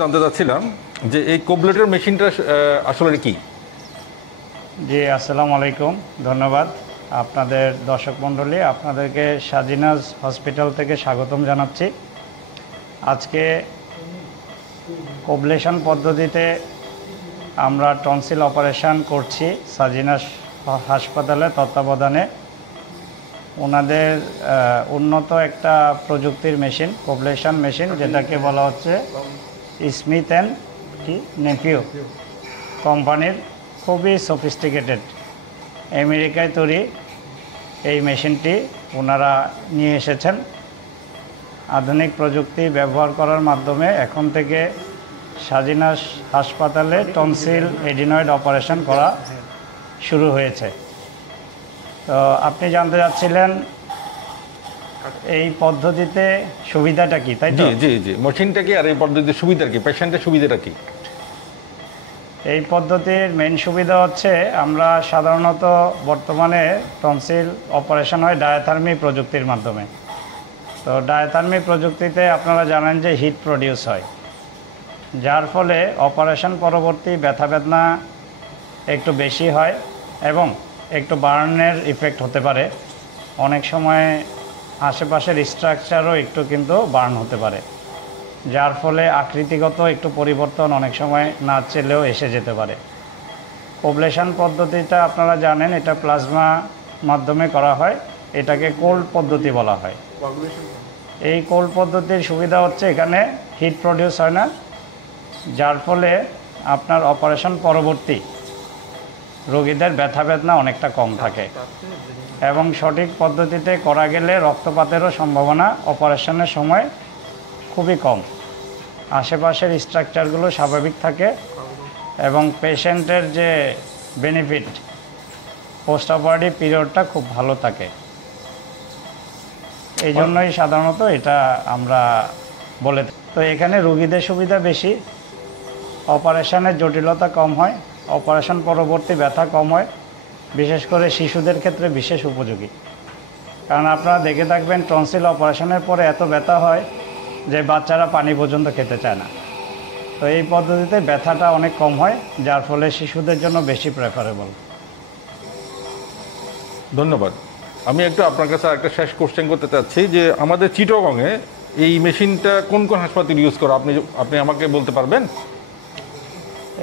জানতে চাচ্ছিলাম যে এই কোবলেটের মেশিনটা আসলে কি? জি, আসসালামু আলাইকুম, ধন্যবাদ। আপনাদের দর্শক মণ্ডলী, আপনাদেরকে সাজিনাস হসপিটাল থেকে স্বাগতম জানাচ্ছি। আজকে কোবলেশন পদ্ধতিতে আমরা টনসিল অপারেশন করছি সাজিনাস হাসপাতালে তত্ত্বাবধানে। ওনাদের উন্নত একটা প্রযুক্তির মেশিন, কোবলেশন মেশিন, যেটাকে বলা হচ্ছে স্মিথ অ্যান্ড নেফিউ কোম্পানির, খুবই সফিস্টিকেটেড, আমেরিকায় তৈরি এই মেশিনটি ওনারা নিয়ে এসেছেন। আধুনিক প্রযুক্তি ব্যবহার করার মাধ্যমে এখন থেকে সাজিনাস হাসপাতালে টনসিল এডিনয়েড অপারেশন করা শুরু হয়েছে। তো আপনি জানতে চাচ্ছিলেন এই পদ্ধতিতে সুবিধাটা কি, তাই তো? জি জি, মেশিনটা কি আর এই পদ্ধতির সুবিধা কি, পেশেন্টের সুবিধাটা কি? এই পদ্ধতির মেইন সুবিধা হচ্ছে, আমরা সাধারণত বর্তমানে টনসিল অপারেশন হয় ডায়াথার্মি প্রযুক্তির মাধ্যমে। তো ডায়াথার্মি প্রযুক্তিতে আপনারা জানেন যে হিট প্রডিউস হয়, যার ফলে অপারেশন পরবর্তী ব্যথা বেদনা একটু বেশি হয় এবং একটু বার্নের ইফেক্ট হতে পারে। অনেক সময় আশেপাশের স্ট্রাকচারও একটু কিন্তু বার্ন হতে পারে, যার ফলে আকৃতিগত একটু পরিবর্তন অনেক সময় না চেলেও এসে যেতে পারে। কোবলেশন পদ্ধতিটা আপনারা জানেন, এটা প্লাজমা মাধ্যমে করা হয়, এটাকে কোল্ড পদ্ধতি বলা হয়। এই কোল্ড পদ্ধতির সুবিধা হচ্ছে এখানে হিট প্রডিউস হয় না, যার ফলে আপনার অপারেশন পরবর্তী রোগীদের ব্যথা বেদনা অনেকটা কম থাকে এবং সঠিক পদ্ধতিতে করা গেলে রক্তপাতেরও সম্ভাবনা অপারেশনের সময় খুবই কম। আশেপাশের স্ট্রাকচারগুলো স্বাভাবিক থাকে এবং পেশেন্টের যে বেনিফিট, পোস্ট অপারেটিভ পিরিয়ডটা খুব ভালো থাকে। এই জন্যই সাধারণত এটা আমরা বলে থাকি। তো এখানে রোগীদের সুবিধা বেশি, অপারেশনের জটিলতা কম হয়, অপারেশন পরবর্তী ব্যথা কম হয়, বিশেষ করে শিশুদের ক্ষেত্রে বিশেষ উপযোগী। কারণ আপনারা দেখে থাকবেন টনসিল অপারেশনের পরে এত ব্যথা হয় যে বাচ্চারা পানি পর্যন্ত খেতে চায় না। তো এই পদ্ধতিতে ব্যথাটা অনেক কম হয়, যার ফলে শিশুদের জন্য বেশি প্রেফারেবল। ধন্যবাদ। আমি একটু আপনার কাছে একটা শেষ কোশ্চেন করতে চাচ্ছি যে আমাদের চিটাগংয়ে এই মেশিনটা কোন কোন হাসপাতালে ইউজ করা আপনি আমাকে বলতে পারবেন?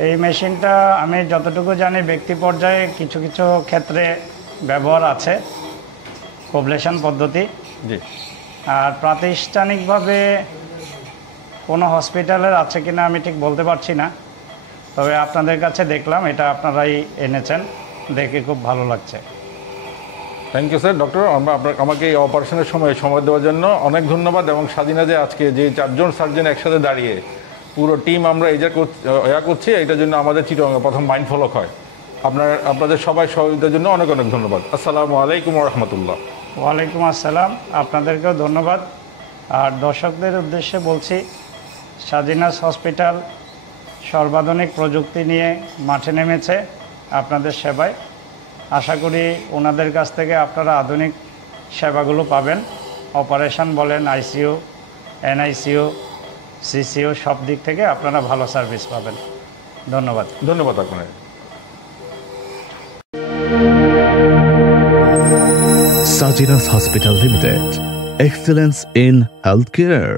এই মেশিনটা আমি যতটুকু জানি ব্যক্তি পর্যায়ে কিছু কিছু ক্ষেত্রে ব্যবহার আছে কোবলেশন পদ্ধতি। জি। আর প্রাতিষ্ঠানিকভাবে কোনো হসপিটালের আছে কিনা আমি ঠিক বলতে পারছি না, তবে আপনাদের কাছে দেখলাম এটা আপনারাই এনেছেন, দেখে খুব ভালো লাগছে। Thank you sir. ডক্টর, আমাকে এই অপারেশনের সময় দেওয়ার জন্য অনেক ধন্যবাদ। এবং স্বাধীনা যে আজকে যে 4 জন সার্জন একসাথে দাঁড়িয়ে পুরো টিম আমরা করছি, এটার জন্য আমাদের চিটাগংয়ে প্রথম মাইন্ড ফলক হয়। আপনাদের সবাই সহযোগিতার জন্য অনেক অনেক ধন্যবাদ। আসসালামু আলাইকুম ওয়া রাহমাতুল্লাহ। ওয়ালাইকুম আসসালাম, আপনাদেরকেও ধন্যবাদ। আর দর্শকদের উদ্দেশ্যে বলছি, সাজিনাস হসপিটাল সর্বাধুনিক প্রযুক্তি নিয়ে মাঠে নেমেছে আপনাদের সেবায়। আশা করি ওনাদের কাছ থেকে আপনারা আধুনিক সেবাগুলো পাবেন। অপারেশন বলেন, আইসিইউ, এনআইসিইউ, সিসিইউ, সব দিক থেকে আপনারা ভালো সার্ভিস পাবেন। ধন্যবাদ। ধন্যবাদ আপনাকে। Sajinas Hospital Limited. Excellence in Healthcare.